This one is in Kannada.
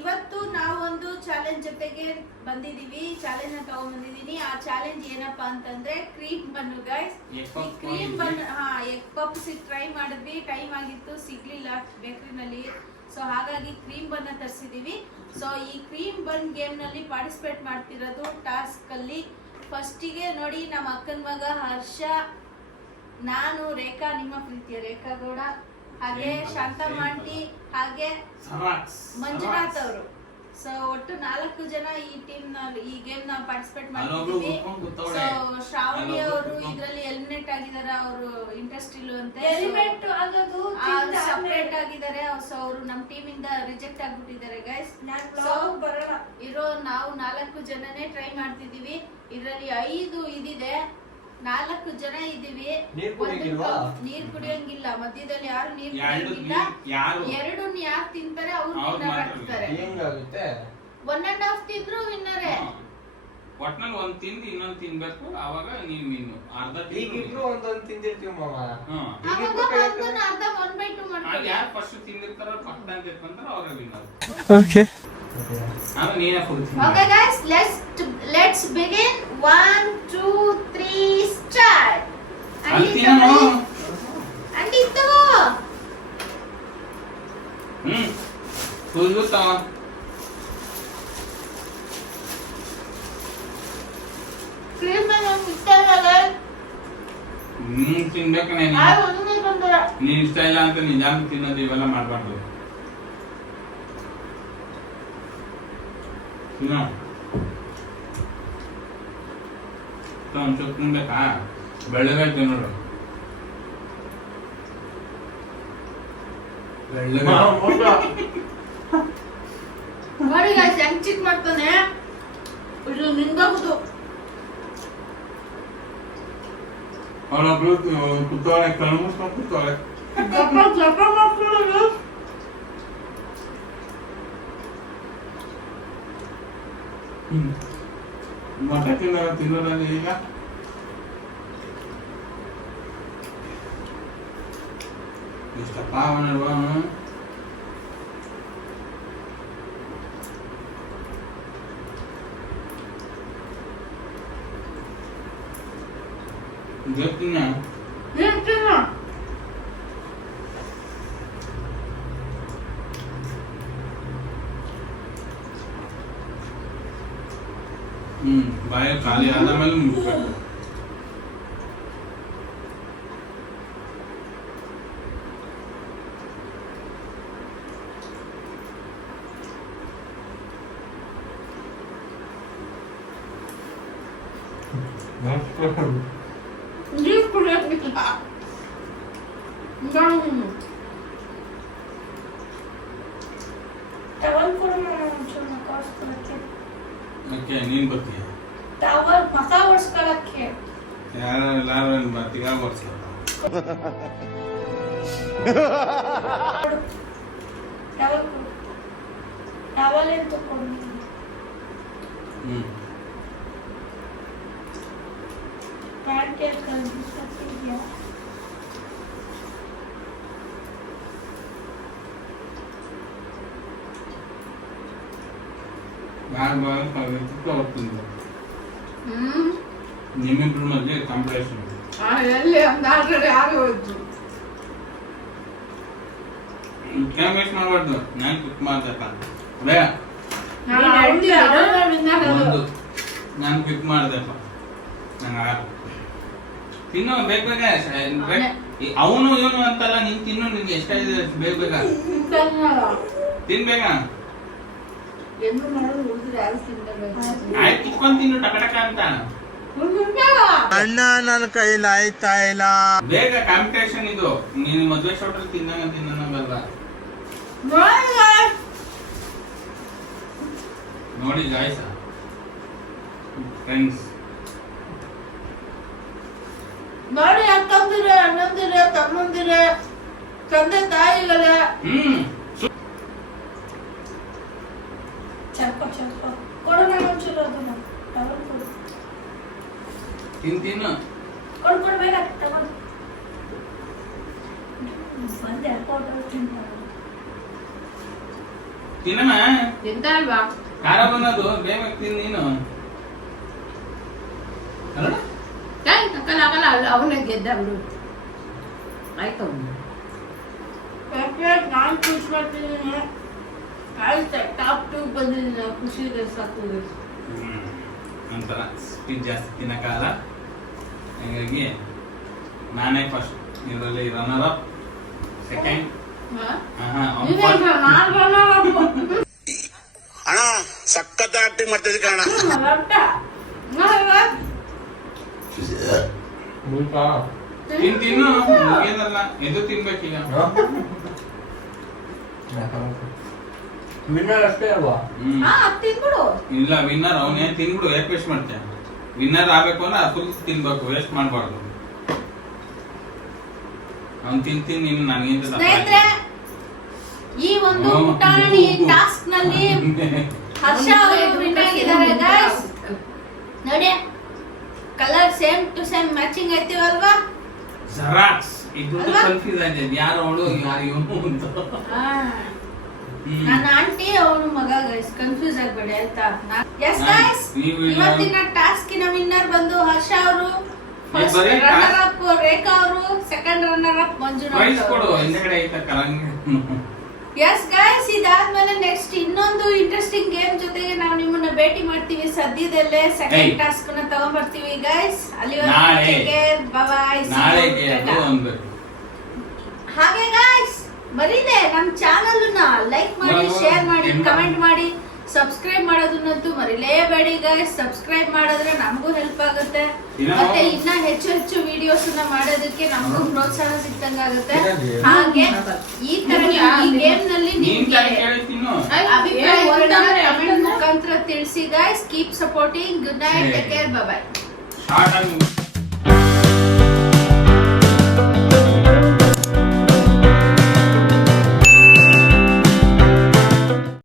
ಇವತ್ತು ನಾವೊಂದು ಚಾಲೆಂಜ್ ಜೊತೆಗೆ ಬಂದಿದೀವಿ. ಚಾಲೆಂಜ್ ನ ತಗೊಂಡ್ಬಂದಿದೀನಿ. ಆ ಚಾಲೆಂಜ್ ಏನಪ್ಪಾ ಅಂತಂದ್ರೆ ಕ್ರೀಮ್ ಬನ್ನು ಗೈಸ್. ಕ್ರೀಮ್ ಬನ್ ಎಗ್ ಪಪ್ಸ್ ಟ್ರೈ ಮಾಡಿದ್ವಿ. ಟೈಮ್ ಆಗಿತ್ತು, ಸಿಗ್ಲಿಲ್ಲ ಬೇಕರಿನಲ್ಲಿ. ಸೊ ಹಾಗಾಗಿ ಕ್ರೀಮ್ ಬನ್ನ ತರಿಸಿದೀವಿ. ಸೊ ಈ ಕ್ರೀಮ್ ಬನ್ ಗೇಮ್ ನಲ್ಲಿ ಪಾರ್ಟಿಸಿಪೇಟ್ ಮಾಡ್ತಿರೋದು ಟಾಸ್ಕ್ ಅಲ್ಲಿ ಫಸ್ಟಿಗೆ ನೋಡಿ ನಮ್ಮ ಅಕ್ಕನ ಮಗ ಹರ್ಷ, ನಾನು, ರೇಖಾ, ನಿಮ್ಮ ಪ್ರೀತಿಯ ರೇಖಾ ಗೌಡ, ಹಾಗೆ ಶಾಂತಮ್ಮ ಆಂಟಿ, ಹಾಗೆ ಮಂಜುನಾಥ್ ಅವರು. ಸೊ ಒಟ್ಟು 4 ಜನ ಈ ಟೀಮ್ ನಲ್ಲಿ ಈ ಗೇಮ್ ನ ಪಾರ್ಟಿಸಿಪೇಟ್ ಮಾಡ್ತಿದ್ದೀವಿ. ಸೊ ಶ್ರಾವಣಿ ಅವರು ಇದ್ರಲ್ಲಿ ಎಲಿಮಿನೇಟ್ ಆಗಿದ್ದಾರೆ. ಅವರು ಇಂಟ್ರೆಸ್ಟ್ ಇಲ್ಲವಂತೆ, ಎಲಿಮಿನೇಟ್ ಆಗೋದು ಸಪರೇಟ್ ಆಗಿದ್ದಾರೆ. ಸೊ ಅವರು ನಮ್ಮ ಟೀಮ್ ಇಂದ ರಿಜೆಕ್ಟ್ ಆಗ್ಬಿಟ್ಟಿದ್ದಾರೆ ಗೈಸ್. ಬರಲ್ಲ ಇರೋ ನಾವು 4 ಜನನೇ ಟ್ರೈ ಮಾಡ್ತಿದೀವಿ. ಇದರಲ್ಲಿ 5 ಇದಿದೆ, 4 ಜನ ಇದೀವಿ. ನೀರ್ ಕುಡಿಯಂಗಿಲ್ಲ, ಮಧ್ಯದಲ್ಲಿ ಯಾರು ನೀರ್ ಕುಡಿಯಂಗಿಲ್ಲ. 2 ಯಾರು ತಿಂತಾರೆ ಅವ್ರು ವಿನ್ನರ್ ಆಗ್ತಾರೆ. 1.5 ತಿಂದ್ರು ವಿನ್ನರೇ. ಒಟ್ನಲ್ಲಿ ಒಂದ್ ತಿಂದು ಇನ್ನೊಂದ್ ತಿನ್ಬೇಕು, ಅವಾಗ ನೀನ್ ಮೀನು ಅರ್ಧ ತಿಂದಿರ್ತೀವಿ ಮಾವ. ಅರ್ಧ 1/2 ಮಾಡ್ತೀವಿ. ಯಾರು ಫಸ್ಟ್ ತಿಂದಿರ್ತಾರ ಪಕ್ಕ ತಿಳ್ಕೊಂಡ್ರೆ ಅವ್ರ ವಿನ್ನರ್. ಓಕೆ ನಾನು ನೀನೇ ಕೊಡ್ತೀನಿ. Okay guys, let's begin. 1 2 3 start. ಅಂಡಿತ್ತು ಕೂದಲುತ್ತಾವ. Cream ನಾನು ಇಷ್ಟ ಇಲ್ಲ. ತಿನ್ಬೇಕು ನೀನ್ ಇಷ್ಟ ಇಲ್ಲ ಅಂತ ನಿಜಾನ ತಿನ್ನೋದು ಇವೆಲ್ಲ ಮಾಡ್ಬಾರ್ದು. ಒಂದ್ಸಲ ತಿನ್ಬೇಕಾ? ಬೆಳ್ಳಗೆ ತಿನ್ನೋರು ನೋಡಿ guys, ಹೆಂಗ್ ಚಿಕ್ ಮಾಡ್ತಾನೆ. ಇದು ನಿಂದೋಗುದು. ಅವರೊಬ್ರು ಕುತ್ತೋಳೆ, ಕಣ್ಣು ಮುಚ್ಕೊಂಡು ಕುತ್ತೋಳೆ. ಮೊಟ್ಟೆ ತಿನ್ನೋದಲ್ಲಿ ಈಗ ಇಷ್ಟಪ್ಪ ಅವನು ಗೊತ್ತಿನ ಬಾಯ ಖಾಲಿ ಆದ ಮೇಲೆ ಮುಗಿಸ್ಬೇಕು. ನೀರು ಕುಡಿಯೋದಿಲ್ಲ. ಟವಲ್ ಕೊಡು ಒಂಚೂರು ಕಾಸ್ಕೊಳಕ್ಕೆ. ಓಕೆ, ನೀನ್ ಬರ್ತೀಯ? ಟವಲ್ ಮಕ ಒರೆಸ್ಕೊಳಕ್ಕೆ. ಎಲ್ಲಾರು ಬರ್ತೀಗ ಒರೆಸ್ಕೊಳ. ಟವಲ್ ಕೊಡು. ಟವಲ್ ಎಂತ ಕೊಡು. ಪ್ಯಾಂಟ್ ಕಲ್ಸಿದ್ಯಾ? ನಿಮ್ಮಿಬ್ರ ಮಧ್ಯೆ ಕಾಂಪಿಟೇಷನ್. ಎಲ್ಲಿ ಒಂದು ಆಲ್ರೆಡಿ ಆಗೋಯ್ತು. ಕ್ಯಾಮೆಸ್ ಮಾಡಬಾರ್ದು. ನಾನು ಕುಕ್ ಮಾಡ್ದಪ್ಪ ಬೇಡ, ನಾನು ಕ್ವಿಕ್ ಮಾಡ್ದಪ್ಪ. ನಂಗೆ ತಿನ್ನು ಬೇಗ ಬೇಗ. ಅವನು ಇವನು ಅಂತಲ್ಲ, ನೀನ್ ತಿನ್ನು. ನಿನ್ಗೆ ಎಷ್ಟಾಗಿದೆ ಬೇಗ ಬೇಗ ತಿನ್ಬೇಕ. ಆಯ್ತು, ಕಿತ್ಕೊಂಡ್ ತಿನ್ನು ಟಕ ಟಕ ಅಂತ. ಅಣ್ಣ ನನ್ನ ಕೈಲಿ ಆಯ್ತಾ ಇಲ್ಲ. ಬೇಗ ಕಾಂಪಿಟೇಷನ್ ಇದು. ನೀನು ಮದ್ವೆ ಶೋಟಲ್ ತಿನ್ನಂಗ ತಿನ್ನಂಗಲ್ಲ. ನೋಡಿ ಗಾಯ್ಸ ಫ್ರೆಂಡ್ಸ್, ನೋಡಿ ಅಕ್ಕಂದಿರೆ, ಅಣ್ಣಂದಿರೆ, ತಮ್ಮಂದಿರೆ, ತಂದೆ ತಾಯಿಗಳೇ. ಚರ್ಪ ಕೊಡು. ನಾನು ಒಂಚೂರು ಅದನ್ನ ಟವಲ್ ಕೊಡು. ತಿನ್ನು. ಕೊಡು ಬೇಗ ಟವಲ್. ಬಂದೆ ಕೊಡು ತಿಂತಾರೆ. ತಿನ್ನಮ್ಮ ಎಂತ ಅಲ್ವಾ ಖಾರ ಬಂದದು ಬೇಗ ತಿನ್ ನೀನು ಅಲ್ಲ ಆಗಲ್ಲ ಅವನ ಗೆದ್ದ ಬಿಡು ಆಯ್ತು ಯಾಕೆ ನಾನು ಖುಷಿ ಮಾಡ್ತಿದ್ದೀನಿ ಆಯ್ತು ಟಾಪ್ 2 ಬಂದಿದ್ದೀನಿ ಖುಷಿ ಇದೆ ಸಾಕು ಒಂಥರ ಸ್ವೀಟ್ ಜಾಸ್ತಿ ತಿನ್ನಕ್ಕಾಗಲ್ಲ ಹಾಗಾಗಿ ನಾನೇ ಫಸ್ಟ್ ಇದರಲ್ಲಿ ರನ್ನರ್ ಅಪ್ ಸೆಕೆಂಡ್ ಅಣ್ಣ ಸಖತ್ ಆಕ್ಟಿಂಗ್ ಮಾಡ್ತಿದ್ದೆ ಕಣ ತಿನ್ನು ಏನಲ್ಲ ಎದು ತಿನ್ಬೇಕೀಗ ವಿನ್ನರ್ ಅಷ್ಟೇ ಅಲ್ವಾ? ತಿನ್ಬಿಡು ಇಲ್ಲ ವಿನ್ನರ್ ಅವನೇ ತಿನ್ಬಿಡು ಯಾಕೆ ವೇಸ್ಟ್ ಮಾಡ್ತೀಯ ವಿನ್ನರ್ ಆಗ್ಬೇಕು ಅಂದ್ರೆ ಫುಲ್ ತಿನ್ಬೇಕು ವೇಸ್ಟ್ ಮಾಡಬಾರ್ದು ಅವ್ನು ತಿಂತೀನಿ ನೀನು ನನಗಿಂತ ಸ್ನೇಹಿತರೆ ಈ ಒಂದು ಪುಟಾಣಿ ಟಾಸ್ಕ್ ನಲ್ಲಿ ಹರ್ಷ ಅವರು ವಿನ್ ಆಗಿದ್ದಾರೆ ಗೈಸ್ ನೋಡಿ colour same to same matching ಐತಿವಲ್ವಾ ಜರಾಕ್ಸ್ ಇಬ್ಬರು ಕನ್ಫ್ಯೂಸ್ ಆಯ್ತು ಯಾರು ಅವಳು ಯಾರು ಇವನು ಅಂತ ನನ್ನ ಆಂಟಿ ಅವನು ಮಗ ಗೈಸ್ ಕನ್ಫ್ಯೂಸ್ ಆಗ್ಬೇಡಿ ಆಯ್ತಾ ಎಸ್ ಹಾ, ಗೈಸ್ ಈ video- ಇವತ್ತಿನ ಟಾಸ್ಕಿನ ವಿನ್ನರ್ ಬಂದು ಹರ್ಷ ಅವರು ಫಸ್ಟ್ ಬರೀ ರನ್ನರ್ ಅಪ್ ರೇಖಾ ಅವರು second runner up Manjunath prize ಕೊಡು ಅವರು ಹಿಂದೆಗಡೆ ಐತ ಕರಂಗ್ ಎಸ್ ಗೈಸ್ ಇದಾದ್ಮೇಲೆ ನೆಕ್ಸ್ಟ್ ಇನ್ನೊಂದು ಇಂಟ್ರೆಸ್ಟಿಂಗ್ ಗೇಮ್ ಜೊತೆಗೆ ನಾವು ನಿಮ್ಮನ್ನ ಭೇಟಿ ಮಾಡ್ತೀವಿ ಸದ್ಯದಲ್ಲೇ ಸೆಕೆಂಡ್ Hey. ಟಾಸ್ಕ್ ನ ತಗೊಂಡ್ಬರ್ತೀವಿ ಗೈಸ್ ನಾಳೆ. ಬಾಯ್ ನಾಳೆಗೆ ಅದು ಅನ್ಬೇಕು ಹಾಗೆ ಗೈಸ್ ಮರೀದೆ ನಮ್ಮ ಚಾನಲ್ ನ ಲೈಕ್ ಮಾಡಿ ನಾವು ಶೇರ್ ಮಾಡಿ ಎಂಬ- ಕಮೆಂಟ್ ಮಾಡಿ ಸಬ್ಸ್ಕ್ರೈಬ್ ಮಾಡೋದನ್ನಂತೂ ಮರಿಲೇಬೇಡಿ ಗೈಸ್ ಸಬ್ಸ್ಕ್ರೈಬ್ ಮಾಡಿದ್ರೆ ನಮಗೂ ಹೆಲ್ಪ್ ಆಗುತ್ತೆ ಇನ್ನು- ಮತ್ತೆ ಇನ್ನ ಹೆಚ್ಚು ಹೆಚ್ಚು ವಿಡಿಯೋಸ್ ನ ಮಾಡೋದಕ್ಕೆ ನಮಗೂ ಪ್ರೋತ್ಸಾಹ ಸಿಕ್ಕಂಗಾಗುತ್ತೆ ಏನಾಗಿ? ಹಾಗೆ ಈ ತರ ಈ ಗೇಮ್ ನಲ್ಲಿ ನೀನ್ ನಿಮ್ಗೆ ತಾನೇ ಕೇಳಿ ತಿನ್ನು ಅಭಿಪ್ರಾಯಗಳನ್ನ ಕಮೆಂಟ್ ಮುಖಾಂತರ ತಿಳಿಸಿ guys keep supporting good night take care bye short ಆಗಿ